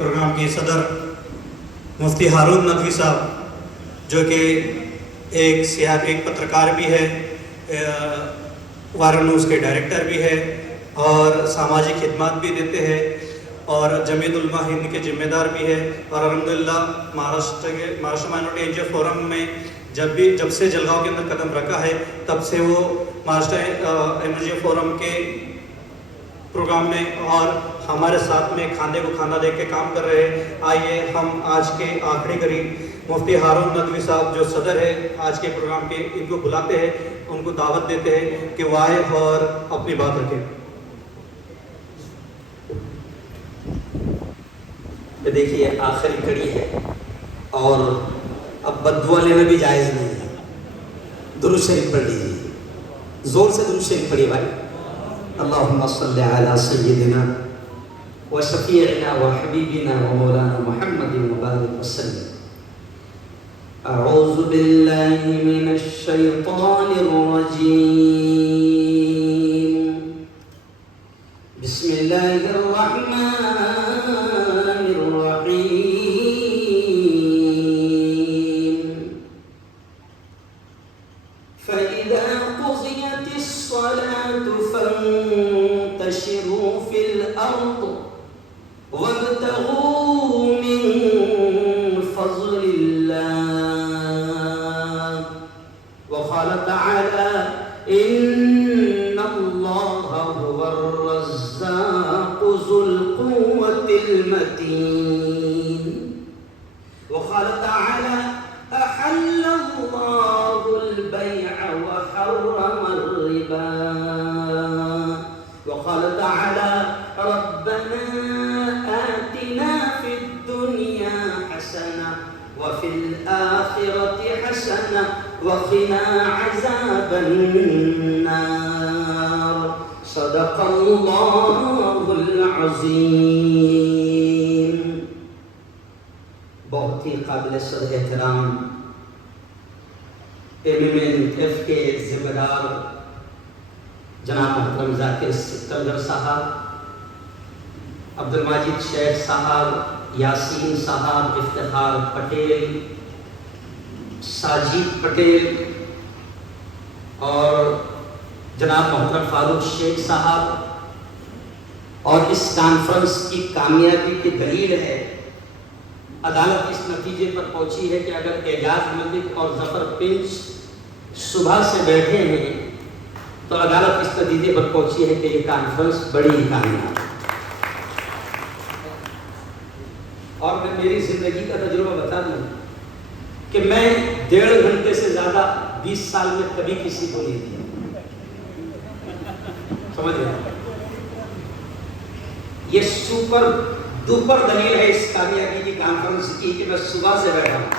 Programme کے صدر مفتی ہارون ندوی صاحب، جو کہ ایک صحافی، ایک پترکار بھی ہے، وائرل نیوز کے ڈائریکٹر بھی ہے اور سماجی خدمات بھی دیتے ہیں اور جمعیت علماء ہند کے ذمہ دار بھی ہے، اور الحمدللہ مہاراشٹر مائنورٹی این جی او فورم میں جب سے جلگاؤں کے اندر قدم رکھا ہے تب سے وہ مہاراشٹر این جی او فورم کے پروگرام میں اور ہمارے ساتھ میں کھانے کو کھانا دے کے کام کر رہے ہیں۔ آئیے ہم آج کے آخری قریب مفتی ہارون ندوی صاحب جو صدر ہے آج کے پروگرام کے، ان کو بلاتے ہیں، ان کو دعوت دیتے ہیں کہ وہ آئے اور اپنی بات رکھیں۔ دیکھیے آخری کڑی ہے اور اب بددعا لینا بھی جائز نہیں ہے۔ درود شریف پڑھ لیجیے، زور سے درود شریف پڑھیے بھائی۔ اللہم صلی علی سیدنا و شفیعنا و حبیبنا و مولانا محمد مبارک وسلم۔ اعوذ باللہ من الشیطان الرجیم، بسم اللہ الرحمن وقنا عذاب النار صدق اللہ العظیم۔ بہت ہی قابل صد احترام MMNF کے ذمہ دار جناب محترم ذاکر سکندر صاحب، عبدالمجید شیخ صاحب، یاسین صاحب، افتخار پٹیل، ساجد پٹیل اور جناب محترم فاروق شیخ صاحب، اور اس کانفرنس کی کامیابی کی دلیل ہے عدالت اس نتیجے پر پہنچی ہے کہ اگر اعجاز ملک اور ظفر پنچ صبح سے بیٹھے ہیں تو عدالت اس نتیجے پر پہنچی ہے کہ یہ کانفرنس بڑی ہی کامیاب ہے۔ اور میں میری زندگی کا تجربہ بتا دوں کہ میں 1.5 گھنٹے سے زیادہ 20 سال میں کبھی کسی کو نہیں دیا، سمجھ رہے ہیں؟ یہ سپر دوپر دلیل ہے اس کامیابی کی کانفرنس کی کہ میں صبح سے بیٹھا ہوں،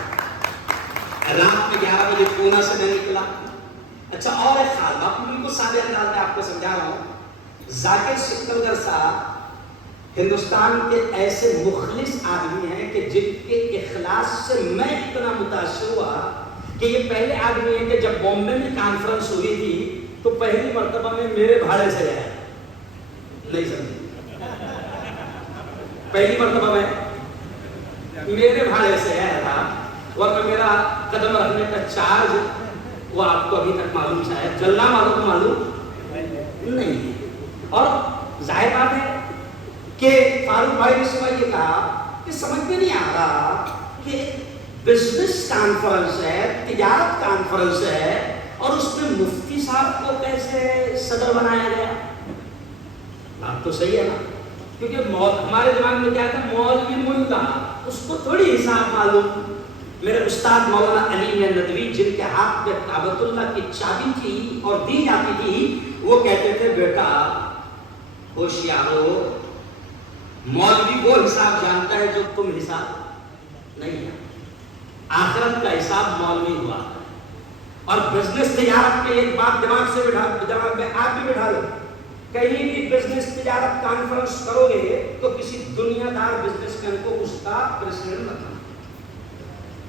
رات میں 11 بجے پونا سے میں نکلا۔ اچھا اور ایک خیال بات بالکل سادے انداز میں آپ کو سمجھا رہا ہوں، ذاکر سکندر صاحب ہندوستان کے ایسے مخلص آدمی ہیں کہ جن کے اخلاص سے میں اتنا متاثر ہوا کہ یہ پہلے آدمی ہیں کہ جب بامبے میں کانفرنس ہوئی تھی تو پہلی مرتبہ میں میرے بھاڑے سے آیا، نہیں سمجھے، پہلی مرتبہ میں میرے بھاڑے سے آیا تھا، ورنہ میرا قدم رکھنے کا چارج وہ آپ کو ابھی تک معلوم شاید جلنا والوں کو معلوم نہیں۔ اور ظاہر بات ہے کہ فاروق بھائی نے صبح یہ کہا کہ سمجھ میں نہیں آ رہا کہ بزنس کانفرنس ہے، تجارت کانفرنس ہے، اور اس میں مفتی صاحب کو کیسے صدر بنایا گیا۔ بات تو صحیح ہے نا، کیونکہ ہمارے دماغ میں کیا تھا، مولوی ملا، اس کو تھوڑی حساب معلوم۔ میرے استاد مولانا علی ندوی جن کے ہاتھ میں کعبۃ اللہ کی چابی تھی اور دی جاتی تھی، وہ کہتے تھے بیٹا ہوشیارو، مولوی وہ حساب جانتا ہے جو تم حساب نہیں ہے، آخرت کا حساب مولوی ہوا۔ اور بزنس تجارت میں ایک بات دماغ سے دماغ میں آپ بھی بٹھا لو، کہیں بھی بزنس تجارت کانفرنس کرو گے تو کسی دنیا دار بزنس مین کو اس کا پریزیڈنٹ رکھنا،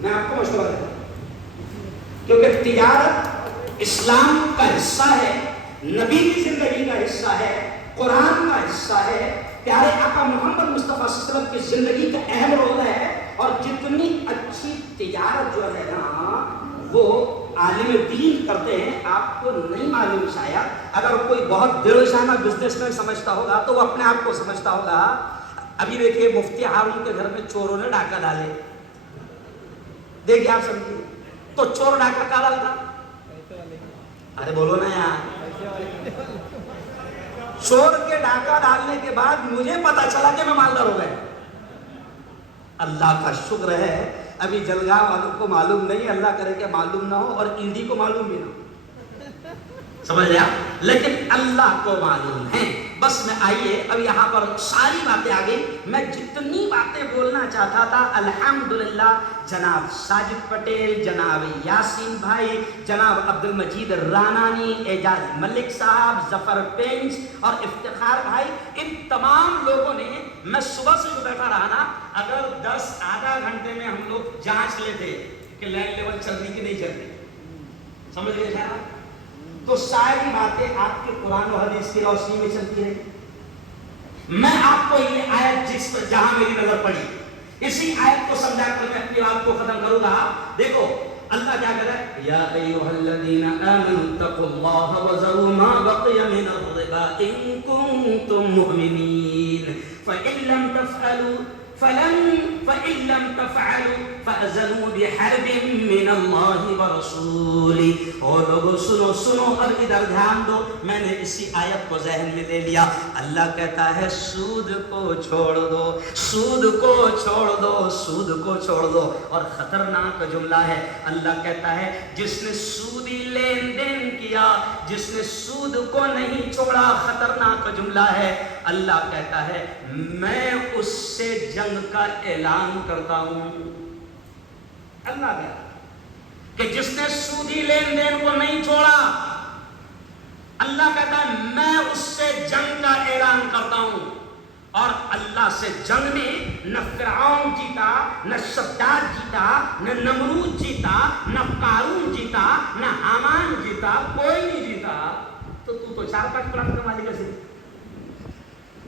میں آپ کو مشورہ دیتا ہوں، کیونکہ تجارت اسلام کا حصہ ہے، نبی کی زندگی کا حصہ ہے، قرآن کا حصہ ہے، پیارے آقا محمد مصطفیٰ صلی اللہ علیہ وسلم کی زندگی کا اہم رول ہے. اور جتنی اچھی تجارت جو ہے نا وہ عالم دین کرتے ہیں آپ کو نہیں معلوم. شاید اگر کوئی بہت دل جانہ بزنس مین سمجھتا ہوگا تو وہ اپنے آپ کو سمجھتا ہوگا. ابھی دیکھیے مفتی ہارون کے گھر میں چوروں نے ڈاکہ ڈالے, دیکھیے آپ سمجھیے, تو چور ڈاکہ کہاں ڈالتا؟ ارے بولو نا یار. چور کے ڈاکہ ڈالنے کے بعد مجھے پتا چلا کہ میں مالدار ہو گیا. اللہ کا شکر ہے ابھی جلگاہ والوں کو معلوم نہیں, اللہ کرے کہ معلوم نہ ہو اور ایڈی کو معلوم بھی نہ ہو, سمجھ لیا, لیکن اللہ کو معلوم ہے. بس میں آئیے اب یہاں پر ساری باتیں آ گئی. میں جتنی باتیں بولنا چاہتا تھا الحمدللہ جناب ساجد پٹیل, جناب یاسین بھائی, جناب عبد المجید رانانی, اعجاز ملک صاحب, ظفر پینچ اور افتخار بھائی, ان تمام لوگوں نے, میں صبح سے جو بیٹھا رہا نا, اگر 10 آدھا گھنٹے میں ہم لوگ جانچ لیتے کہ لینڈ لیول چل رہی کہ نہیں چل رہی, سمجھ گئے جانا, تو ساری باتیں آپ کے قرآن و حدیث کی روشنی میں چلتی رہی. میں آپ کو یہ آیت جس پر جہاں میری نظر پڑی اسی آیت کو سمجھا کر میں اپنی بات کو ختم کروں گا. دیکھو اللہ کیا کہتا ہے, یا ایھا الذین آمنوا اتقوا اللہ وذروا ما بقی من الربا ان کنتم مؤمنین فإن لم تفعلوا فأذنوا بحرب من اللہ ورسولہ. اور لوگوں سنو سنو, اب ادھر دھیان دو, میں نے اسی آیت کو ذہن میں لے لیا. اللہ کہتا ہے سود کو چھوڑ دو, سود کو چھوڑ دو, سود کو چھوڑ دو. اور خطرناک جملہ ہے, اللہ کہتا ہے جس نے سودی لین دین کیا, جس نے سود کو نہیں چھوڑا, خطرناک جملہ ہے. اللہ کہتا ہے میں اس سے جنگ کا اعلان کرتا ہوں. اللہ کہتا ہے کہ جس نے سودی لین دین کو نہیں چھوڑا, اللہ کہتا ہے میں اس سے جنگ کا اعلان کرتا ہوں. اور اللہ سے جنگ میں نہ فرعون جیتا, نہ شداد جیتا, نہ نمرود جیتا, نہ قارون جیتا, نہ حامان جیتا, کوئی نہیں جیتا. تو 4-5 پلاٹ کا مالک کیسے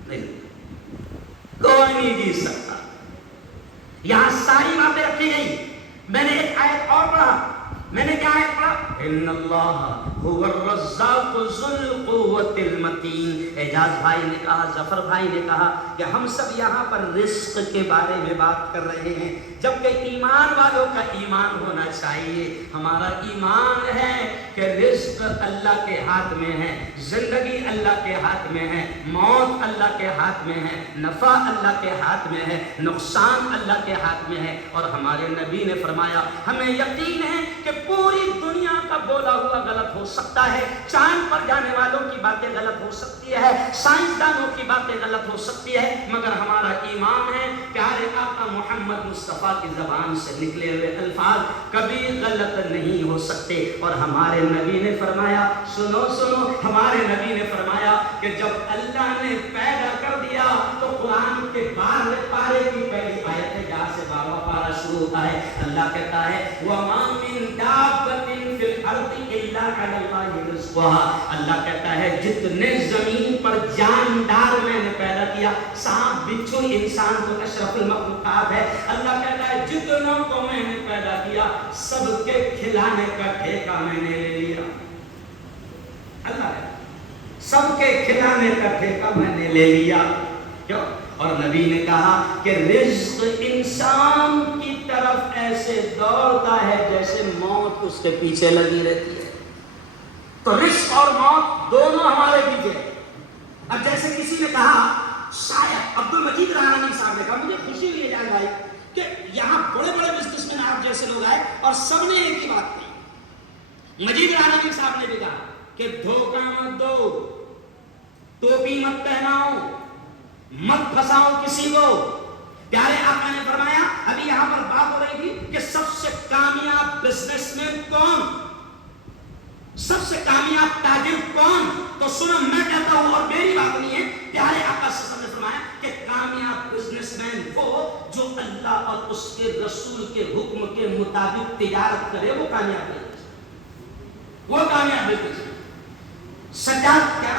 نہیں, کوئی نہیں جیت سکتا. یہاں ساری باتیں رکھی گئی. میں نے ایک آیت اور پڑھا, میں نے کیا آیت پڑھا, ان اللہ هو الرزاق ذو القوة المتین. اعجاز بھائی نے کہا, ظفر بھائی نے کہا کہ ہم سب یہاں پر رزق کے بارے میں بات کر رہے ہیں, جبکہ ایمان والوں کا ایمان ہونا چاہیے. ہمارا ایمان ہے کہ رزق اللہ کے ہاتھ میں ہے, زندگی اللہ کے ہاتھ میں ہے, موت اللہ کے ہاتھ میں ہے, نفع اللہ کے ہاتھ میں ہے, نقصان اللہ کے ہاتھ میں ہے. اور ہمارے نبی نے فرمایا ہمیں یقین ہے کہ پوری دنیا کا بولا ہوا غلط ہو سکتا ہے, چاند پر جانے والوں کی باتیں غلط ہو سکتی ہے, سائنسدانوں کی باتیں غلط ہو سکتی ہے, مگر ہمارا ایمان ہے پیارے آقا محمد مصطفیٰ کی زبان سے نکلے ہوئے الفاظ کبھی غلط نہیں ہو سکتے. اور ہمارے نبی نے فرمایا, سنو سنو, ہمارے نبی نے فرمایا کہ جب اللہ نے پیدا کر دیا تو قرآن کے 12 پارے کی پہلی آیت ہے جہاں سے 12واں پارا شروع ہوتا ہے. اللہ کہتا ہے وَمَا مِن دَابَّةٍ فِي الْأَرْضِ إِلَّا عَلَى اللَّهِ رِزْقُهَا. اللہ کہتا ہے جتنے زمین پر جاندار میں نے پیدا کیا, سانپ, بچھو, انسان تو اشرف المخلوقات ہے. اللہ کہتا ہے جتنوں کو میں نے پیدا کیا سب کے کھلانے کا ٹھیکہ میں نے لے لیا. اللہ ہے سب کے کھلانے کا ٹھیکہ میں نے لے لیا. کیوں؟ اور نبی نے کہا کہ رزق انسان کی طرف ایسے دوڑتا ہے جیسے موت اس کے پیچھے لگی رہتی ہے. تو رزق اور موت دونوں ہمارے پیچھے. اب جیسے کسی نے کہا, شاید عبد المجید رانانی صاحب نے کہا, مجھے خوشی ہوئی ہے جان بھائی کہ یہاں بڑے بڑے بزنس مین آپ جیسے لوگ آئے اور سب نے ایک ہی بات کہی. مجید رانانی صاحب نے بھی کہا کہ دھوکہ مت دو, ٹوپی مت پہناؤ, مت پھنساؤ کسی کو. پیارے آقا نے فرمایا, ابھی یہاں پر بات ہو رہی تھی کہ سب سے کامیاب بزنس مین کون, سب سے کامیاب تاجر کون. تو سنو میں کہتا ہوں, اور میری بات نہیں ہے, پیارے آقا صلی اللہ علیہ وسلم نے فرمایا کہ کامیاب بزنس مین وہ جو اللہ اور اس کے رسول کے حکم کے مطابق تجارت کرے, وہ کامیاب ہے, وہ کامیاب بزنس مین. سجاد کیا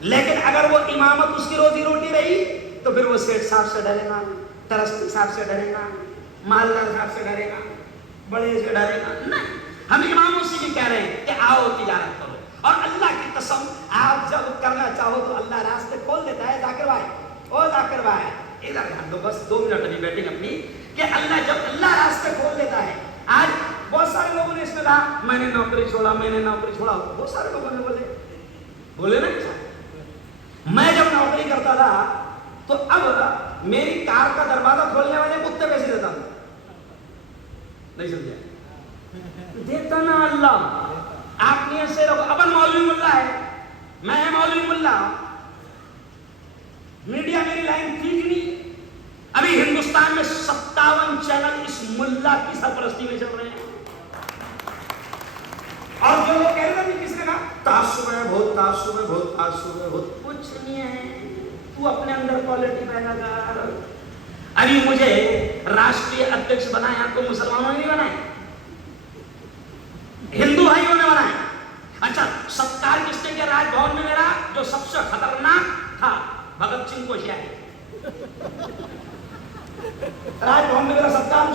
لیکن اگر وہ امامت اس کی روزی روٹی رہی تو پھر وہ سیٹ صاحب سے ڈرے گا, ٹرسٹی صاحب سے ڈرے گا, مالدار صاحب سے ڈرے گا, بڑے سے ڈرے گا. نہیں, ہم اماموں سے بھی کہہ رہے ہیں کہ آؤ تجارت کرو. اور اللہ کی قسم آپ جب کرنا چاہو تو اللہ راستے کھول دیتا ہے. ذاکر بھائی, او ذاکر بھائی ادھر دھیان دو, بس 2 منٹ ابھی بیٹھیں اپنی, کہ اللہ جب اللہ راستے کھول دیتا ہے. آج بہت سارے لوگوں نے اس میں کہا میں نے نوکری چھوڑا, میں نے نوکری چھوڑا. بہت سارے لوگوں نے بولے نا, میں جب نوکری کرتا تھا تو اب میری کار کا دروازہ کھولنے والے کتے پیسے دیتا ہوں. نہیں سمجھا, دیتا نا اللہ. آپ نے ایسے لوگ, ابن مولوی ملا ہے, میں مولوی ملا, میڈیا میری لائن ٹھیک نہیں. ابھی ہندوستان میں 57 چینل اس ملا کی سرپرستی میں چل رہے ہیں. اور جو لوگ کہہ رہے ہیں کس نے کہا تعصب ہے, بہت تعصب ہے, بہت تعصب ہے, بہت کچھ نہیں ہے. تو اپنے اندر کوالٹی پیدا کر. ابھی مجھے راشٹریہ ادھیکش بنایا تو مسلمانوں نے نہیں بنائے, ہندو بھائیوں نے بنائے. اچھا, ستکار کس نے کیا راج بھون میں میرا؟ جو سب سے خطرناک تھا بھگت سنگھ کوشیاری. راج بھون میں میرا ستکار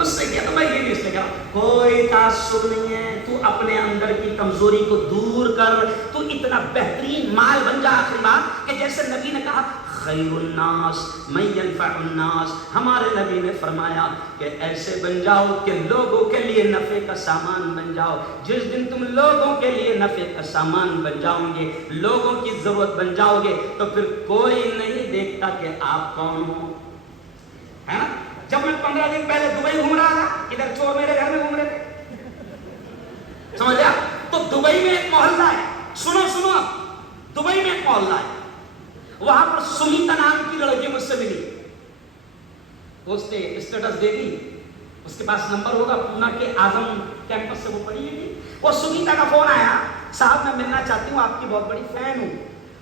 اس سے کیا. تو میں یہ بھی اس نے کہا کوئی تعصب نہیں ہے, تو اپنے اندر کی کمزوری کو دور کر. تو اتنا بہترین مال بن جا آخری بات, کہ جیسے نبی نے کہا خیر الناس من ينفع الناس. ہمارے نبی نے فرمایا کہ ایسے بن جاؤ کہ لوگوں کے لیے نفع کا سامان بن جاؤ. جس دن تم لوگوں کے لیے نفع کا سامان بن جاؤ گے, لوگوں کی ضرورت بن جاؤ گے, تو پھر کوئی نہیں دیکھتا کہ آپ کون ہو, ہے نا. جب میں 15 دن پہلے دبئی گھوم رہا تھا, ادھر چور میرے گھر میں گھوم رہے تھے, سمجھ گیا. تو دبئی میں ایک محلہ ہے, سنو دبئی میں ایک محلہ ہے, وہاں پر سمیتا نام کی لڑکی مجھ سے ملی. اس نے اسٹیٹس دے دی, اس کے پاس نمبر ہوگا, پونا کے اعظم کیمپس سے وہ پڑھی ہے. وہ سمیتا کا فون آیا, صاحب میں ملنا چاہتی ہوں, آپ کی بہت بڑی فین ہوں.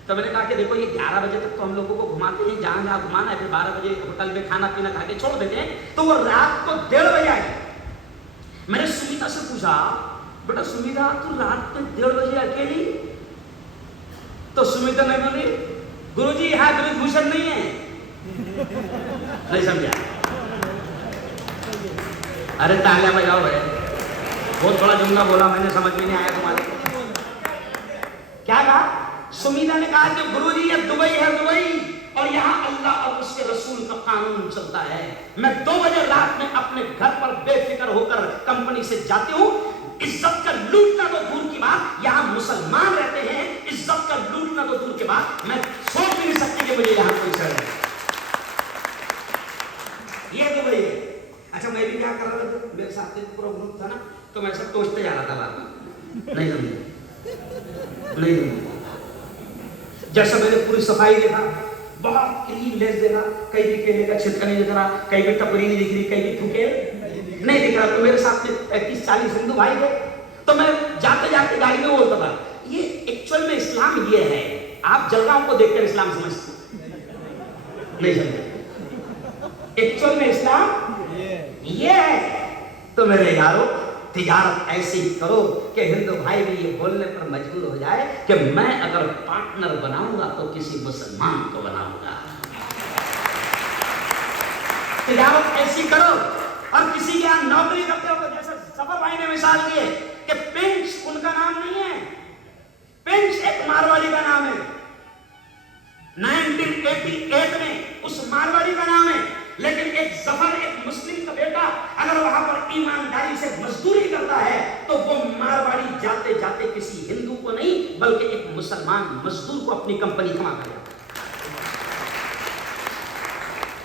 تو میں نے کہا کہ دیکھو یہ 11 بجے تک تو ہم لوگوں کو گھماتے ہیں, جہاں جہاں گھمانا ہے, پھر 12 بجے ہوٹل میں کھانا پینا کھا کے چھوڑ دیتے ہیں. تو وہ رات کو 1:30 بجے آئی. میں نے سمیتا سے پوچھا بیٹا سمیتا تو رات میں 1:30 بجے اکیلی؟ تو سمیتا نے بولی گرو جی یہاں بریج بھوشن نہیں ہے. نہیں سمجھا؟ ارے تالیاں بجاؤ بھائی, بہت بڑا جملہ بولا میں نے, سمجھ میں نہیں آیا تمہارے. کیا کہا؟ سمیتا نے کہا کہ گرو جی یہ دبئی ہے, دبئی, اور یہاں اللہ اور اس کے رسول کا قانون چلتا ہے. میں 2 بجے رات میں اپنے گھر پر بے فکر ہو کر کمپنی سے جاتی ہوں. عزت کا لوٹنا تو دور کی بات, یہاں مسلمان رہتے ہیں, عزت کا لوٹنا تو دور کی بات, میں سوچ بھی نہیں سکتی کہ مجھے یہاں کوئی شہر ہے. یہ دبئی ہے. اچھا میں بھی کیا کر رہا تھا, میرے ساتھ پورا گروپ تھا نا, تو میں سب ٹوچتے جا رہا تھا بات میں. نہیں سمجھے. جیسا میں نے پوری صفائی دیکھا, بہت کلین لیس دیکھا, کہیں بھی کیلے کا چھلکا نہیں دکھ رہا, کہیں بھی ٹپری نہیں دکھ رہی, کہیں بھی تھوکے نہیں دکھ رہا. تو میرے ساتھ میں 30-40 ہندو بھائی تھے, تو میں جاتے جاتے گاڑی میں بولتا تھا یہ ایکچوئل میں اسلام یہ ہے. آپ جلگاؤں کو دیکھ کر اسلام سمجھتے نہیں سمجھتے. ایکچوئل میں اسلام یہ ہے. تو میرے یارو تجارت ایسی کرو کہ ہندو بھائی بھی یہ بولنے پر مجبور ہو جائے کہ میں اگر پارٹنر بناؤں گا تو کسی مسلمان کو بناؤں گا. تجارت ایسی کرو. اور کسی کے یہاں نوکری کرتے ہو تو جیسے سفر بھائی نے مثال دی ہے کہ پنچ ان کا نام نہیں ہے, پنچ ایک مارواڑی کا نام ہے. 1988 میں اس مارواڑی کا نام ہے. لیکن ایک ظفر, ایک مسلم کا بیٹا اگر وہاں پر ایمانداری سے مزدوری کرتا ہے تو وہ مارواڑی جاتے جاتے کسی ہندو کو نہیں بلکہ ایک مسلمان مزدور کو اپنی کمپنی کما کر جاتا ہے.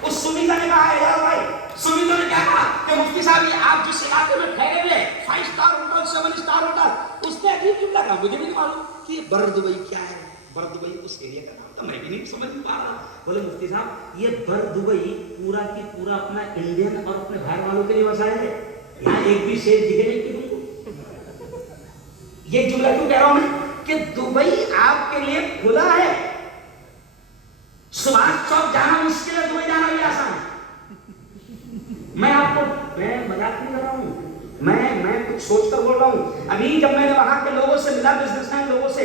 اس سمیتا نے کہا ہے یار بھائی, سمیتا نے کیا کہا کہ مفتی صاحب یہ آپ جس علاقے میں ٹھہرے ہوئے 5 اسٹار ہوٹل 7 اسٹار ہوٹل, اس نے عجیب جملہ کہا, مجھے بھی نہیں معلوم کہ یہ بر دبئی کیا ہے. بر دبئی اس ایریا کا نام تھا, میں بھی نہیں سمجھ پا رہا. بولے مفتی صاحب یہ بر دبئی پورا کی پورا اپنا انڈین اور اپنے باہر والوں کے لیے وسائل ہے, یہاں ایک بھی شیئر دکھے نہیں کہ تم کو. یہ جملہ کیوں کہہ رہا ہوں میں کہ دبئی آپ کے لیے کھلا ہے. سبھاش چوک جانا مشکل ہے, دبئی جانا بھی آسان ہے. میں آپ کو میں مذاق نہیں کر رہا ہوں, میں کچھ سوچ کر بول رہا ہوں. ابھی جب میں نے وہاں کے لوگوں سے ملا, بزنس مین لوگوں سے,